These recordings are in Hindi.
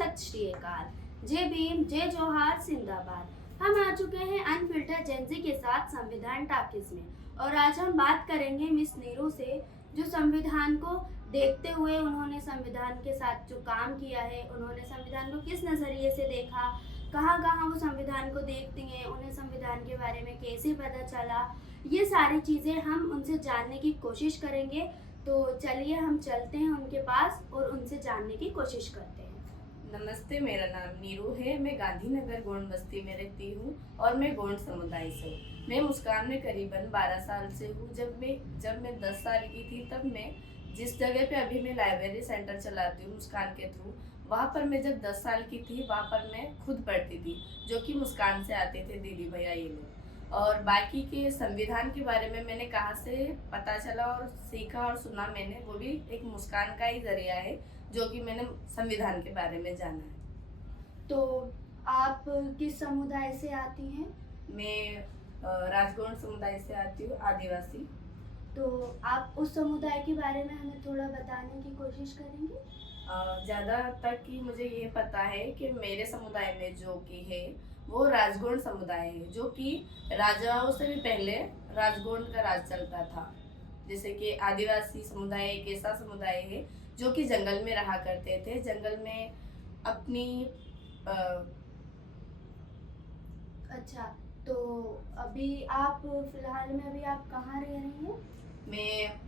सत श्री अकाल। जय भीम, जय जोहार, जिंदाबाद। हम आ चुके हैं अनफिल्टर जेंजी के साथ संविधान टाकिज में, और आज हम बात करेंगे मिस नीरू से, जो संविधान को देखते हुए उन्होंने संविधान के साथ जो काम किया है, उन्होंने संविधान को किस नज़रिए से देखा, कहाँ कहाँ वो संविधान को देखती हैं, उन्हें संविधान के बारे में कैसे पता चला, ये सारी चीज़ें हम उनसे जानने की कोशिश करेंगे। तो चलिए हम चलते हैं उनके पास और उनसे जानने की कोशिश करते हैं। नमस्ते, मेरा नाम नीरू है। मैं गांधीनगर गोंड बस्ती में रहती हूँ और मैं गोंड समुदाय से हूँ। मैं मुस्कान में करीबन 12 साल से हूँ। जब मैं 10 साल की थी, तब मैं जिस जगह पे अभी मैं लाइब्रेरी सेंटर चलाती हूँ मुस्कान के थ्रू, वहाँ पर मैं जब 10 साल की थी, वहाँ पर मैं खुद पढ़ती थी, जो कि मुस्कान से आते थे दीदी भैया ये लोग। और बाकी के संविधान के बारे में मैंने कहाँ से पता चला और सीखा और सुना मैंने, वो भी एक मुस्कान का ही जरिया है, जो कि मैंने संविधान के बारे में जाना है। तो आप किस समुदाय से आती हैं? मैं राजगौंड समुदाय से आती हूँ, आदिवासी। तो आप उस समुदाय के बारे में हमें थोड़ा बताने की कोशिश करेंगे? ज़्यादा तक कि मुझे ये पता है कि मेरे समुदाय में जो कि है वो राजगौंड समुदाय है, जो कि राजाओं से भी पहले राजगौंड का राज चलता था। जैसे कि आदिवासी समुदाय एक ऐसा समुदाय है जो कि जंगल में रहा करते थे, जंगल में अपनी अच्छा, तो अभी आप फिलहाल में अभी आप कहाँ रह रही हैं? मैं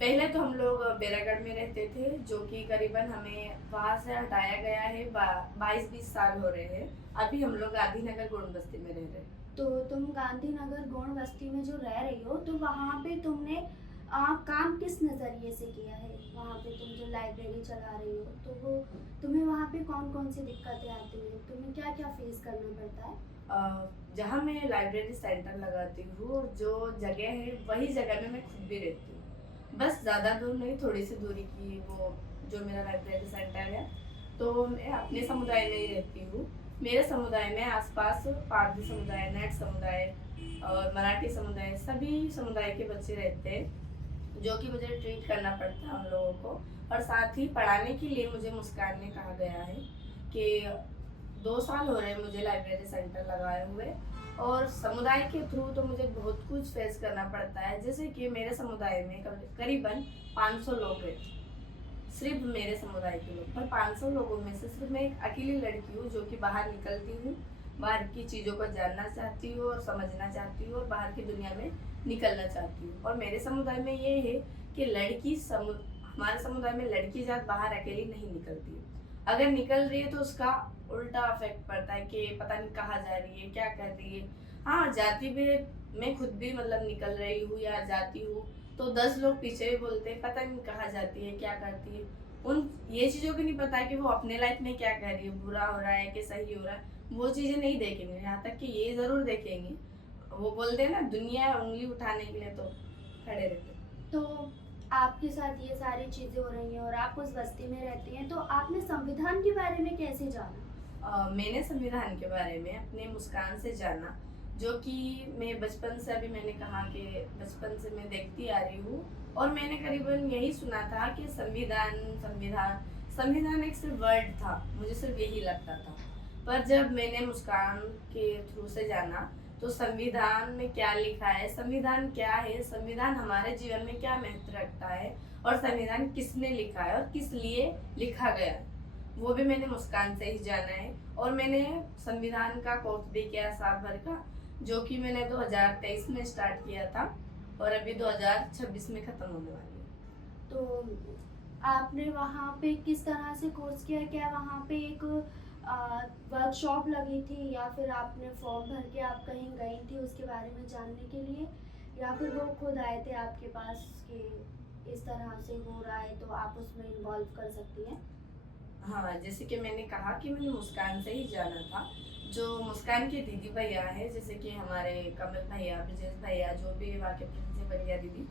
पहले तो हम लोग बैरागढ़ में रहते थे, जो कि करीबन हमें वहाँ से हटाया गया है। 22-20 साल हो रहे हैं। अभी हम लोग गांधीनगर गोंड बस्ती में रह रहे हैं। तो तुम गांधीनगर गोंड बस्ती में जो रह रही हो, तो वहाँ पे तुमने काम किस नज़रिए से किया है? वहाँ पे तुम जो लाइब्रेरी चला रही हो, तो वो तुम्हें वहाँ पे कौन कौन सी दिक्कतें आती हैं, तुम्हें क्या क्या फेस करना पड़ता है? जहाँ मैं लाइब्रेरी सेंटर लगाती हूँ, जो जगह है वही जगह में मैं खुद भी रहती हूँ। बस ज़्यादा दूर नहीं, थोड़ी सी दूरी की वो जो मेरा लाइब्रेरी सेंटर है, तो मैं अपने समुदाय में ही रहती हूँ। मेरे समुदाय में आसपास पारधी समुदाय, नेट समुदाय और मराठी समुदाय, सभी समुदाय के बच्चे रहते हैं, जो कि मुझे ट्रीट करना पड़ता है उन लोगों को। और साथ ही पढ़ाने के लिए मुझे मुस्कान ने कहा गया है कि 2 साल हो रहे हैं मुझे लाइब्रेरी सेंटर लगाए हुए, और समुदाय के थ्रू तो मुझे बहुत कुछ फेस करना पड़ता है। जैसे कि मेरे समुदाय में करीबन 500 लोग हैं, सिर्फ मेरे समुदाय के लोग। पर 500 लोगों में से सिर्फ मैं एक अकेली लड़की हूँ, जो कि बाहर निकलती हूँ, बाहर की चीज़ों को जानना चाहती हूँ और समझना चाहती हूँ और बाहर की दुनिया में निकलना चाहती हूँ। और मेरे समुदाय में ये है कि हमारे समुदाय में लड़की जात बाहर अकेली नहीं निकलती है। अगर निकल रही है तो उसका उल्टा इफेक्ट पड़ता है कि पता नहीं कहाँ जा रही है, क्या कर रही है। हाँ, जाती भी, मैं खुद भी मतलब निकल रही हूँ या जाती हूँ, तो 10 लोग पीछे भी बोलते हैं पता नहीं कहाँ जाती है, क्या करती है। उन ये चीज़ों की नहीं पता है कि वो अपने लाइफ में क्या कर रही है, बुरा हो रहा है कि सही हो रहा है, वो चीज़ें नहीं देखेंगे। यहाँ तक कि ये ज़रूर देखेंगे, वो बोलते हैं ना, दुनिया उंगली उठाने के लिए तो खड़े रहते हैं। तो आपके साथ ये सारी चीज़ें हो रही हैं और आप उस बस्ती में रहती हैं, तो आपने संविधान के बारे में कैसे जाना? मैंने संविधान के बारे में अपने मुस्कान से जाना, जो कि मैं बचपन से, अभी मैंने कहा कि बचपन से मैं देखती आ रही हूँ, और मैंने करीबन यही सुना था कि संविधान संविधान संविधान एक सिर्फ वर्ड था, मुझे सिर्फ यही लगता था। पर जब मैंने मुस्कान के थ्रू से जाना, तो संविधान में क्या लिखा है, संविधान क्या है, संविधान हमारे जीवन में क्या महत्व रखता है, और संविधान किसने लिखा है और किस लिए लिखा गया है, वो भी मैंने मुस्कान से ही जाना है। और मैंने संविधान का कोर्स भी किया साल भर का, जो कि मैंने 2023 में स्टार्ट किया था और अभी 2026 में ख़त्म होने वाली है। तो आपने वहाँ पे किस तरह से कोर्स किया? क्या वहाँ पे एक वर्कशॉप लगी थी, या फिर आपने फॉर्म भर के आप कहीं गई थी उसके बारे में जानने के लिए, या फिर वो खुद आए थे आपके पास कि इस तरह से हो रहा है तो आप उसमें इन्वॉल्व कर सकती हैं? हाँ, जैसे कि मैंने कहा कि मैंने मुस्कान से ही जाना था। जो मुस्कान के दीदी भैया हैं, जैसे कि हमारे कमल भैया, ब्रजेश भैया, जो भी वहाँ के प्रिंसिपल दीदी,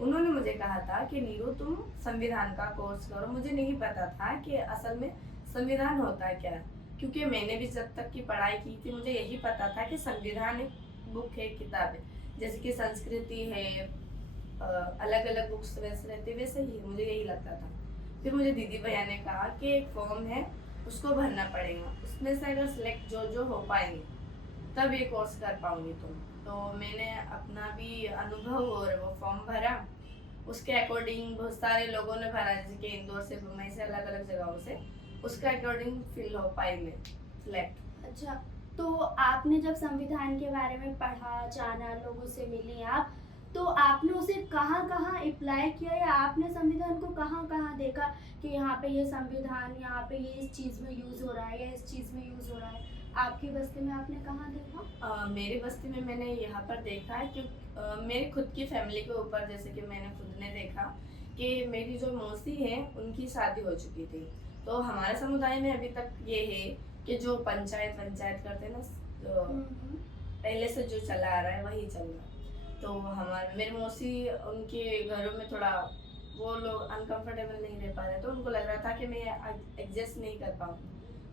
उन्होंने मुझे कहा था कि नीरू तुम संविधान का कोर्स करो। मुझे नहीं पता था कि असल में संविधान होता है क्या, क्योंकि मैंने भी जब तक की पढ़ाई की थी, मुझे यही पता था कि संविधान एक बुक है, किताब है, जैसे कि संस्कृति है, अलग अलग बुक्स वैसे रहते, वैसे ही मुझे यही लगता था। फिर मुझे दीदी भैया ने कहा कि एक फॉर्म है, उसको भरना पड़ेगा। उसमें से अगर सिलेक्ट जो जो हो पाएंगे तब ये कोर्स कर पाऊंगी तुम। तो मैंने अपना भी अनुभव और वो फॉर्म भरा। उसके अकॉर्डिंग बहुत सारे लोगों ने भरा, जैसे कि इंदौर से, मुंबई से, अलग अलग जगहों से। उसके अकॉर्डिंग फिल हो पाई मैं सिलेक्ट। अच्छा, तो आपने जब संविधान के बारे में पढ़ा, जाना, लोगों से मिली आप, तो आपने उसे कहाँ कहाँ अप्लाई किया या आपने संविधान को कहाँ कहाँ देखा कि यहाँ पे ये संविधान, यहाँ पे ये इस चीज़ में यूज़ हो रहा है या इस चीज़ में यूज़ हो रहा है? आपकी बस्ती में आपने कहाँ देखा? मेरी बस्ती में मैंने यहाँ पर देखा है कि मेरी खुद की फैमिली के ऊपर, जैसे कि मैंने खुद ने देखा कि मेरी जो मौसी है उनकी शादी हो चुकी थी। तो हमारे समुदाय में अभी तक ये है कि जो पंचायत पंचायत करते हैं ना, तो पहले से जो चला आ रहा है वही चल रहा है। तो हमारे मेरी मौसी, उनके घरों में थोड़ा वो लोग अनकंफर्टेबल नहीं रह पा रहे, तो उनको लग रहा था कि मैं एडजस्ट नहीं कर पाऊँ।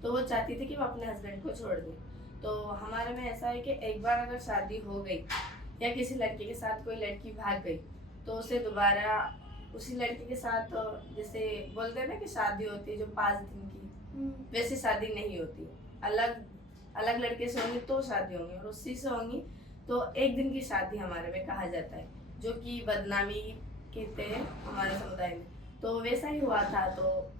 तो वो चाहती थी कि वो अपने हस्बैंड को छोड़ दे। तो हमारे में ऐसा है कि एक बार अगर शादी हो गई या किसी लड़के के साथ कोई लड़की भाग गई, तो उसे दोबारा उसी लड़के के साथ, जैसे बोलते हैं ना कि शादी होती है जो 5 दिन की, वैसी शादी नहीं होती। अलग अलग लड़के से होंगी तो शादी होंगी, और उसी से होंगी तो एक दिन की शादी हमारे में कहा जाता है, जो कि बदनामी कहते हैं हमारे समुदाय में। तो वैसा ही हुआ था। तो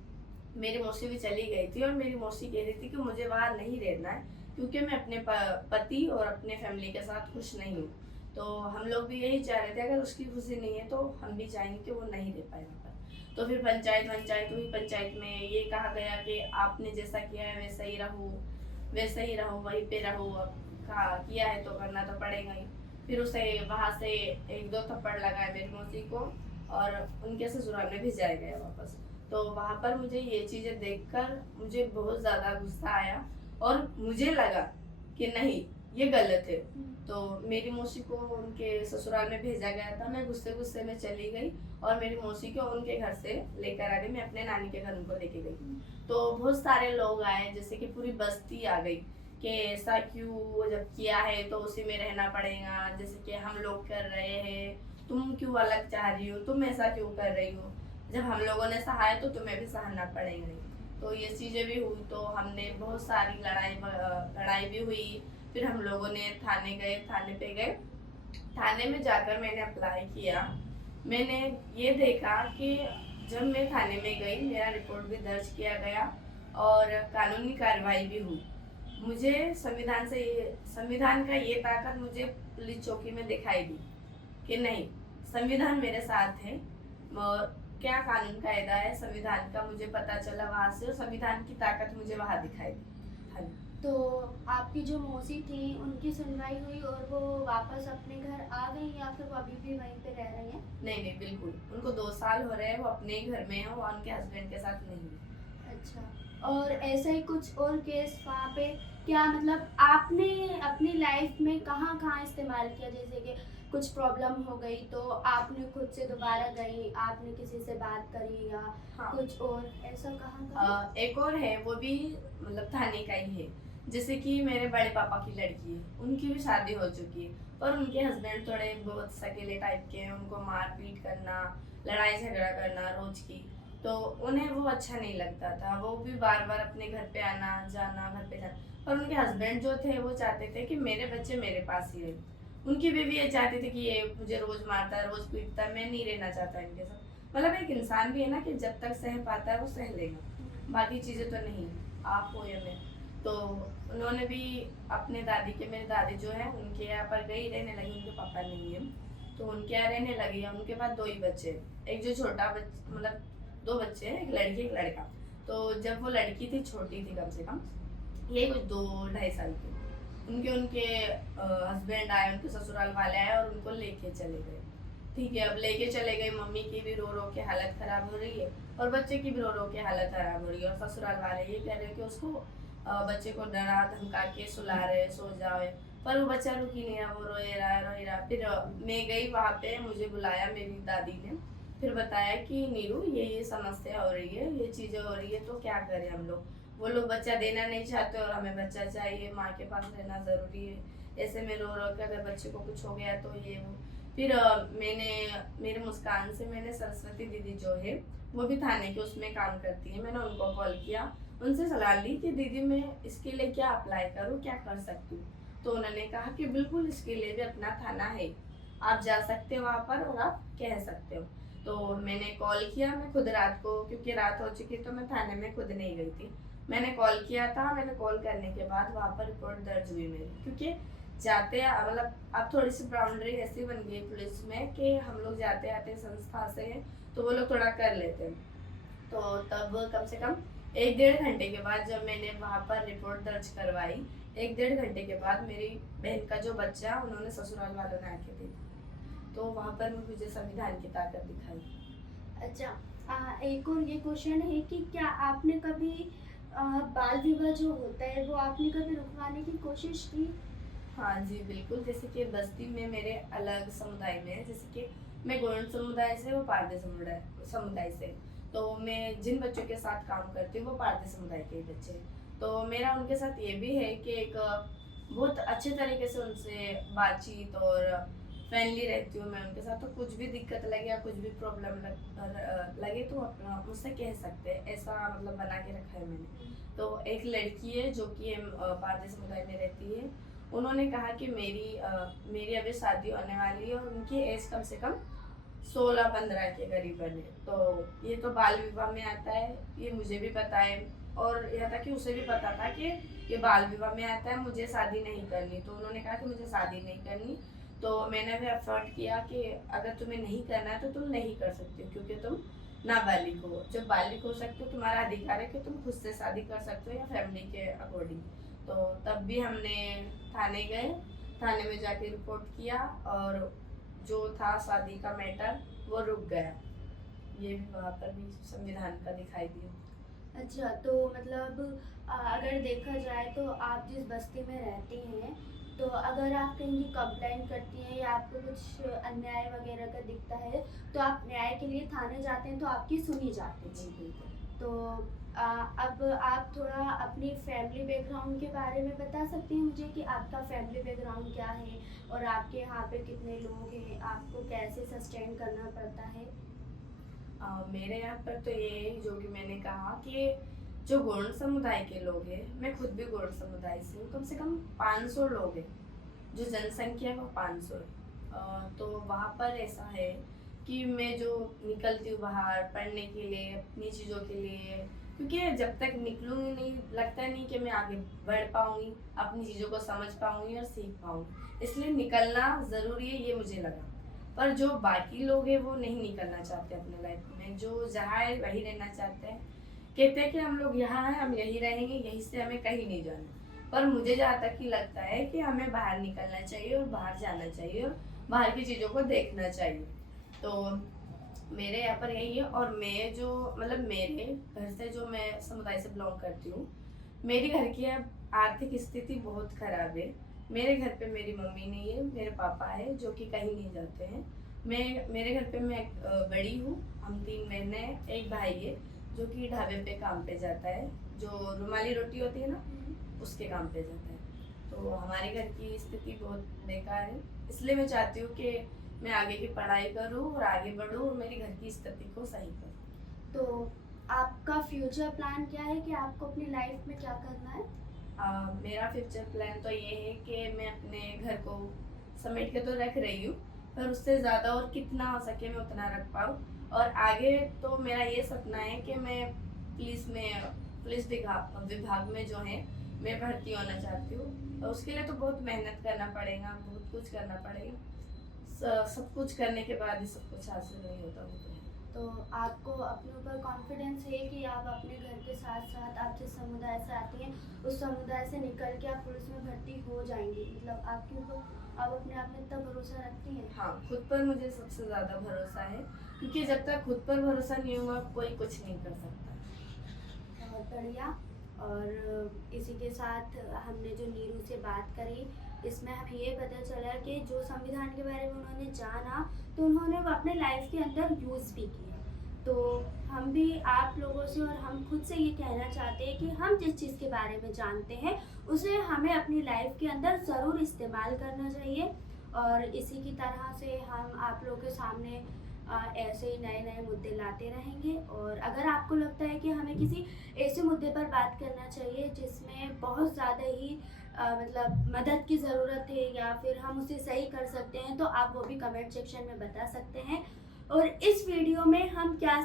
मेरी मौसी भी चली गई थी और मेरी मौसी कह रही थी कि मुझे वहाँ नहीं रहना है, क्योंकि मैं अपने पति और अपने फैमिली के साथ खुश नहीं हूँ। तो हम लोग भी यही चाह रहे थे, अगर उसकी खुशी नहीं है तो हम भी चाहेंगे कि वो नहीं रह पाए वहाँ पर। तो फिर पंचायत हुई। पंचायत में ये कहा गया कि आपने जैसा किया है वैसा ही रहो, वहीं पे रहो। अब कहा किया है तो करना तो पड़ेगा ही। फिर उसे वहाँ से 1-2 थप्पड़ लगाए मेरी मौसी को, और उनके ससुराल में भिजाया गया वापस। तो वहाँ पर मुझे ये चीज़ें देखकर मुझे बहुत ज़्यादा गुस्सा आया, और मुझे लगा कि नहीं, ये गलत है। तो मेरी मौसी को उनके ससुराल में भेजा गया था। मैं गुस्से गुस्से में चली गई और मेरी मौसी को उनके घर से लेकर आ गई। मैं अपने नानी के घर उनको लेके गई। तो बहुत सारे लोग आए, जैसे कि पूरी बस्ती आ गई कि ऐसा क्यों, जब किया है तो उसी में रहना पड़ेगा, जैसे कि हम लोग कर रहे हैं, तुम क्यों अलग चाह रही हो, तुम ऐसा क्यों कर रही हो, जब हम लोगों ने सहा है तो तुम्हें भी सहना पड़ेगा। तो ये चीज़ें भी हुई। तो हमने बहुत सारी लड़ाई भी हुई। फिर हम लोगों ने थाने पे गए। थाने में जाकर मैंने अप्लाई किया। मैंने ये देखा कि जब मैं थाने में गई, मेरा रिपोर्ट भी दर्ज किया गया और कानूनी कार्रवाई भी हुई। मुझे संविधान का ये ताकत मुझे पुलिस चौकी में दिखाई दी कि नहीं, संविधान मेरे साथ है, और क्या कानून कायदा है संविधान का मुझे पता चला वहाँ से, और संविधान की ताकत मुझे वहाँ दिखाई दी। हाँ। तो आपकी जो मौसी थी उनकी सुनवाई हुई और वो वापस अपने घर आ गई या फिर वो अभी भी वहीं पे रह रही हैं? नहीं, बिल्कुल। उनको 2 साल हो रहे हैं, वो अपने ही घर में है, वो उनके हस्बैंड के साथ नहीं है। अच्छा, और ऐसा ही कुछ और केस वहाँ पे, क्या मतलब आपने अपनी लाइफ में कहाँ कहाँ इस्तेमाल किया? जैसे कि कुछ प्रॉब्लम हो गई तो आपने खुद से दोबारा गई, आपने किसी से बात करी, या हाँ। कुछ और ऐसा कहाँ? एक और है, वो भी मतलब थाने का ही है। जैसे कि मेरे बड़े पापा की लड़की है, उनकी भी शादी हो चुकी है, और उनके हस्बैंड थोड़े बहुत सकेले टाइप के हैं। उनको मारपीट करना, लड़ाई झगड़ा करना रोज की, तो उन्हें वो अच्छा नहीं लगता था। वो भी बार बार अपने घर पे आना जाना, घर पे जाना। और उनके हस्बैंड जो थे वो चाहते थे कि मेरे बच्चे मेरे पास ही रहे। उनकी बीवी ये चाहती थी कि ये मुझे रोज मारता है, रोज पीटता है, मैं नहीं रहना चाहता इनके साथ। मतलब एक इंसान भी है ना कि जब तक सह पाता है वो सह लेगा, बाकी चीज़ें तो नहीं, आप हो या मैं। तो उन्होंने भी अपने मेरी दादी जो है उनके यहाँ पर गई, रहने लगी। उनके पापा नहीं है तो उनके यहाँ रहने लगी है। उनके पास 2 ही बच्चे, एक जो छोटा मतलब 2 बच्चे हैं, एक लड़की एक लड़का। तो जब वो लड़की थी, छोटी थी कम से कम, ये कुछ 2-2.5 साल की, उनके हस्बैंड आए, उनके ससुराल वाले आए और उनको लेके चले गए। ठीक है, अब लेके चले गए, मम्मी की भी रो रो के हालत खराब हो रही है और बच्चे की भी रो रो के हालत खराब हो रही है, और ससुराल वाले ये कह रहे हैं कि उसको बच्चे को डरा धमका के सुला रहे, सो जाओ, पर वो बच्चा रुक ही नहीं रहा, वो रोए रहा। फिर मैं गई वहाँ पे, मुझे बुलाया मेरी दादी ने, फिर बताया कि नीरू ये समस्या हो रही है, ये चीज़ें हो रही है, तो क्या करें हम लोग। वो लोग बच्चा देना नहीं चाहते और हमें बच्चा चाहिए, माँ के पास रहना ज़रूरी है। ऐसे में रो रो के अगर बच्चे को कुछ हो गया तो ये वो। फिर मेरे मुस्कान से मैंने सरस्वती दीदी जो है वो भी थाने के उसमें काम करती है, मैंने उनको कॉल किया। उनसे सलाह ली कि दीदी मैं इसके लिए क्या अप्लाई करूँ, क्या कर सकती हूँ। तो उन्होंने कहा कि बिल्कुल इसके लिए भी अपना थाना है, आप जा सकते हो वहाँ पर और आप कह सकते हो। तो मैंने कॉल किया, मैं खुद रात को, क्योंकि रात हो चुकी तो मैं थाने में खुद नहीं गई थी। मैंने कॉल किया था, मैंने कॉल करने के बाद वहाँ पर रिपोर्ट दर्ज हुई मेरी, क्योंकि जाते मतलब अब थोड़ी सी बाउंड्री ऐसी बन गई पुलिस में कि हम लोग जाते आते संस्था से हैं तो वो लोग थोड़ा कर लेते हैं। तो तब कम से कम 1-1.5 घंटे के बाद जब मैंने वहाँ पर रिपोर्ट दर्ज करवाई, 1-1.5 घंटे के बाद मेरी बहन का जो बच्चा उन्होंने ससुराल वालों ने आके दे दिया। तो वहाँ पर मुझे संविधान की ताकत दिखाई। अच्छा, एक और ये क्वेश्चन है कि क्या आपने कभी बाल विवाह जो होता है वो आपने कभी रुकवाने की कोशिश की? हाँ जी, बिल्कुल। जैसे कि बस्ती में मेरे अलग समुदाय में है, जैसे कि मैं गोंड समुदाय से, वो पारधी समुदाय समुदाय से। तो मैं जिन बच्चों के साथ काम करती हूँ वो पारधी समुदाय के ही बच्चे हैं। तो मेरा उनके साथ ये भी है कि एक बहुत अच्छे तरीके से उनसे बातचीत और फ्रेंडली रहती हूँ मैं उनके साथ। तो कुछ भी दिक्कत लगे या कुछ भी प्रॉब्लम लगे तो अपना मुझसे कह सकते हैं, ऐसा मतलब बना के रखा है मैंने। तो एक लड़की है जो कि पारधी समुदाय में रहती है, उन्होंने कहा कि मेरी अभी शादी होने वाली है और उनकी एज कम से कम 16-15 के करीबन है। तो ये तो बाल विवाह में आता है, ये मुझे भी पता है और यहाँ तक कि उसे भी पता था कि ये बाल विवाह में आता है, मुझे शादी नहीं करनी। तो उन्होंने कहा कि मुझे शादी नहीं करनी। तो मैंने भी एफर्ट किया कि अगर तुम्हें नहीं करना है तो तुम नहीं कर सकते हो, क्योंकि तुम नाबालिग हो। जब बालिग हो सकते हो तुम्हारा अधिकार है कि तुम खुद से शादी कर सकते हो या फैमिली के अकॉर्डिंग। तो तब भी हमने थाने गए, थाने में जाके रिपोर्ट किया और जो था शादी का मैटर वो रुक गया। ये भी वहाँ पर भी संविधान का दिखाई दिया। अच्छा, तो मतलब अगर देखा जाए तो आप जिस बस्ती में रहती हैं, तो अगर आप कहीं की कंप्लेंट करती हैं या आपको कुछ अन्याय वगैरह का दिखता है तो आप न्याय के लिए थाने जाते हैं तो आपकी सुनी जाती जी है। बिल्कुल। तो अब आप थोड़ा अपनी फैमिली बैकग्राउंड के बारे में बता सकती हैं मुझे कि आपका फैमिली बैकग्राउंड क्या है और आपके यहाँ पे कितने लोग हैं, आपको कैसे सस्टेन करना पड़ता है? मेरे यहाँ पर तो ये है, जो कि मैंने कहा कि जो गोंड समुदाय के लोग हैं, मैं खुद भी गोंड समुदाय से हूँ, कम से कम 500 लोग हैं, जो जनसंख्या है वो 500 है। तो वहाँ पर ऐसा है कि मैं जो निकलती हूँ बाहर पढ़ने के लिए, अपनी चीज़ों के लिए, क्योंकि जब तक निकलूंगी नहीं लगता नहीं कि मैं आगे बढ़ पाऊंगी, अपनी चीज़ों को समझ पाऊंगी और सीख पाऊंगी, इसलिए निकलना ज़रूरी है, ये मुझे लगा। पर जो बाकी लोग हैं वो नहीं निकलना चाहते अपने लाइफ में, जो जहाँ है वहीं रहना चाहते हैं। कहते हैं कि हम लोग यहाँ हैं, हम यहीं रहेंगे, यहीं से हमें कहीं नहीं जाना। पर मुझे जहाँ तक ही लगता है कि हमें बाहर निकलना चाहिए और बाहर जाना चाहिए और बाहर की चीज़ों को देखना चाहिए। तो मेरे यहाँ पर यही है। और मैं जो मतलब मेरे घर से, जो मैं समुदाय से बिलोंग करती हूँ, मेरे घर की अब आर्थिक स्थिति बहुत खराब है। मेरे घर पे मेरी मम्मी नहीं है, मेरे पापा है जो कि कहीं नहीं जाते हैं। मेरे घर पे मैं बड़ी हूँ, हम 3 बहनें हैं, एक भाई है जो कि ढाबे पे काम पे जाता है, जो रुमाली रोटी होती है ना उसके काम पे जाता है। तो हमारे घर की स्थिति बहुत बेकार है, इसलिए मैं चाहती हूँ कि मैं आगे की पढ़ाई करूँ और आगे बढ़ूँ और मेरी घर की स्थिति को सही करूँ। तो आपका फ्यूचर प्लान क्या है कि आपको अपनी लाइफ में क्या करना है? मेरा फ्यूचर प्लान तो ये है कि मैं अपने घर को समेट के तो रख रही हूँ, पर उससे ज़्यादा और कितना हो सके मैं उतना रख पाऊँ। और आगे तो मेरा ये सपना है कि मैं पुलिस विभाग में जो है मैं भर्ती होना चाहती हूँ। और उसके लिए तो बहुत मेहनत करना पड़ेगा, बहुत कुछ करना पड़ेगा। सब कुछ करने के बाद ही सब कुछ हासिल नहीं होता वो तो है। तो आपको अपने ऊपर कॉन्फिडेंस है कि आप अपने घर के साथ साथ आप जिस समुदाय से आती हैं उस समुदाय से निकल के आप पुलिस में भर्ती हो जाएंगी, मतलब आपके ऊपर आप अपने आप में इतना भरोसा रखती हैं? हाँ, खुद पर मुझे सबसे ज़्यादा भरोसा है, क्योंकि जब तक खुद पर भरोसा नहीं होगा कोई कुछ नहीं कर सकता। बहुत बढ़िया। और इसी के साथ हमने जो नीरू से बात करी, इसमें हमें ये पता चला कि जो संविधान के बारे में उन्होंने जाना तो उन्होंने वो अपने लाइफ के अंदर यूज़ भी किया। तो हम भी आप लोगों से और हम खुद से ये कहना चाहते हैं कि हम जिस चीज़ के बारे में जानते हैं उसे हमें अपनी लाइफ के अंदर ज़रूर इस्तेमाल करना चाहिए। और इसी की तरह से हम आप लोगों के सामने ऐसे ही नए नए मुद्दे लाते रहेंगे। और अगर आपको लगता है कि हमें किसी ऐसे मुद्दे पर बात करना चाहिए जिसमें बहुत ज़्यादा ही मतलब मदद की ज़रूरत है या फिर हम उसे सही कर सकते हैं, तो आप वो भी कमेंट सेक्शन में बता सकते हैं। और इस वीडियो में हम क्या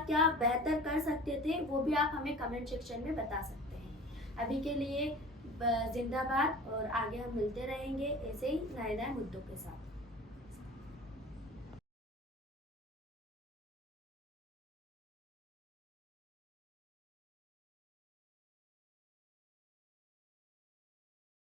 क्या बेहतर कर सकते थे वो भी आप हमें कमेंट सेक्शन में बता सकते हैं। अभी के लिए जिंदाबाद, और आगे हम मिलते रहेंगे ऐसे ही नए नए मुद्दों के साथ।